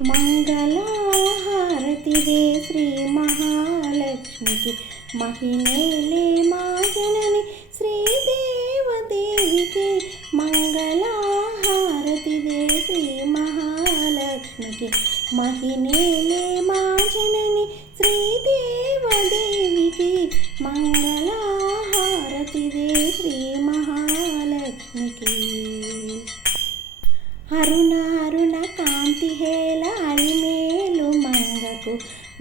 మంగళహారతిదే శ్రీ మహాలక్ష్మికి, మహినేలే మా జనని శ్రీదేవదేవికి. మంగళహారతిదే శ్రీ మహాలక్ష్మికి, మహినేలే మా జనని శ్రీదేవదేవికి. మంగళహారతిదే శ్రీ మహాలక్ష్మికి. అరుణ అరుణ కాంతి హేళ అలిమేలు మంగకు,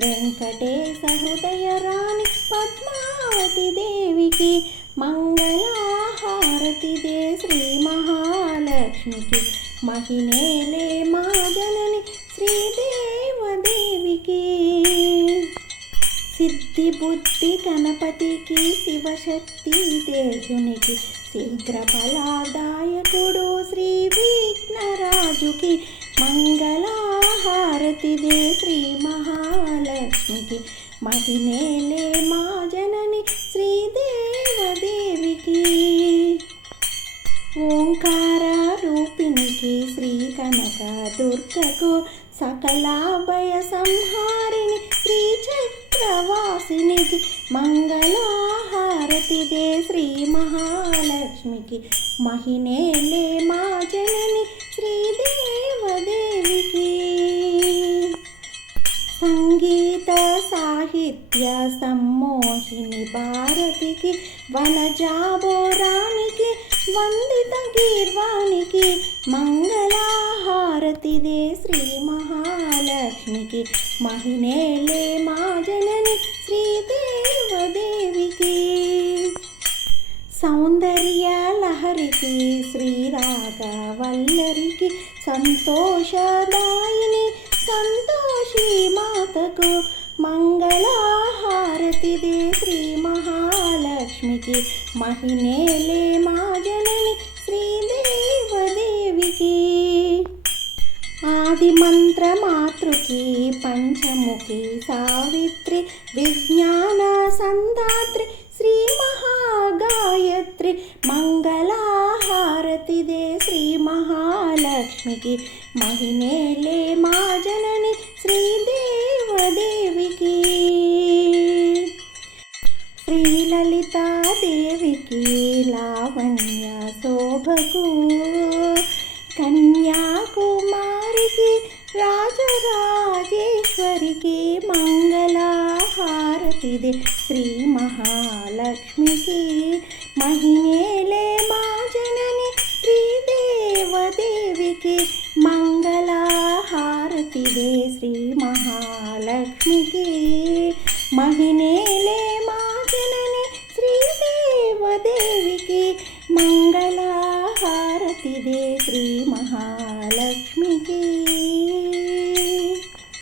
వెంకటేశ హృదయ రాణి పద్మావతి దేవికి. మంగళహారతిదే శ్రీ మహాలక్ష్మికి, మహినేలే మా జనని శ్రీదేవదేవికి. సిద్ధి బుద్ధి గణపతికి, శివశక్తి తేజునికి, శీఘ్ర ఫలాదాయకుడు శ్రీ విఘ్నరాజుకి. మంగళహారతిదే శ్రీ మహాలక్ష్మికి, మహినేలే మా జనని శ్రీదేవదేవికి. ఓంకార రూపిణికి, శ్రీ కనక దుర్గకు, సకలాభయ సంహారిణి శ్రీ చక్రవాసినికి. మంగళహారతిదే శ్రీ మహాలక్ష్మికి, మహినేలే మా జనని శ్రీదేవదేవికి. సంగీత సాహిత్య సమ్మోహిని భారతికి, వనజాబోరానికి, వందిత గీర్వానికి. మంగళహారతిదే శ్రీ మహాలక్ష్మికి, మహినేలే మా జనని శ్రీదేవదేవికి. సౌందర్య లహరికి, శ్రీరాగవల్లరికి, సంతోషదాయిని సంతోషి మాతకు. మంగళహారతిదే శ్రీ మహాలక్ష్మికి, మహినేలే మా జనని శ్రీదేవదేవికి. ఆది మంత్ర మాతృకి, పంచముఖి సావిత్రి, విజ్ఞాన సందాత్రి శ్రీ మహాగాయత్రి. మంగళహారతిదే శ్రీ మహాలక్ష్మికి, మహినేలే మా జనని శ్రీదేవదేవికి. శ్రీలలితాదేవికి, లావణ్య శోభకు, కన్యాకుమారికి, రాజరాజేశ్వరికి. మంగళహారతిదే శ్రీ మహాలక్ష్మికి, మహినేలే మా జనని శ్రీదేవదేవికి. మంగళహారతిదే శ్రీ మహాలక్ష్మికి, మహినేలే మా జనని శ్రీదేవదేవికి. మంగళహారతిదే శ్రీ మహా